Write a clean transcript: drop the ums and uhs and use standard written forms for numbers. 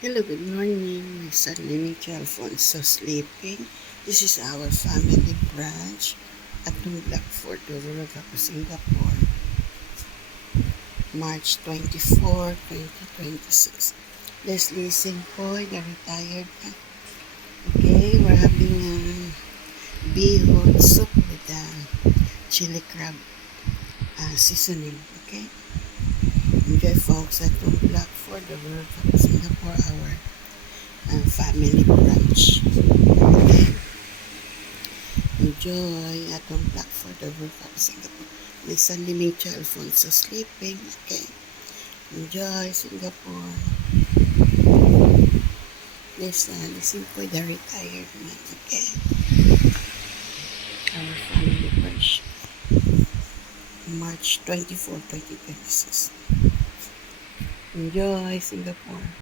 Hello, good morning. My son Lenny Alfonso sleeping. This is our family branch at Tumblak for Dorotapa, Singapore, March 24, 2026. Let's listen po, the retired na. Okay, we're having bihon soup with chili crab seasoning. Okay, enjoy folks at Tumblak for Dorotapa, Singapore, our family brunch. Okay. Enjoy atong Black for the World Cup Singapore. May San Liming Alfonso sleeping. Okay. Enjoy Singapore. Listen for the retired man. Okay. Our family brunch. March 24, 2026. Enjoy Singapore.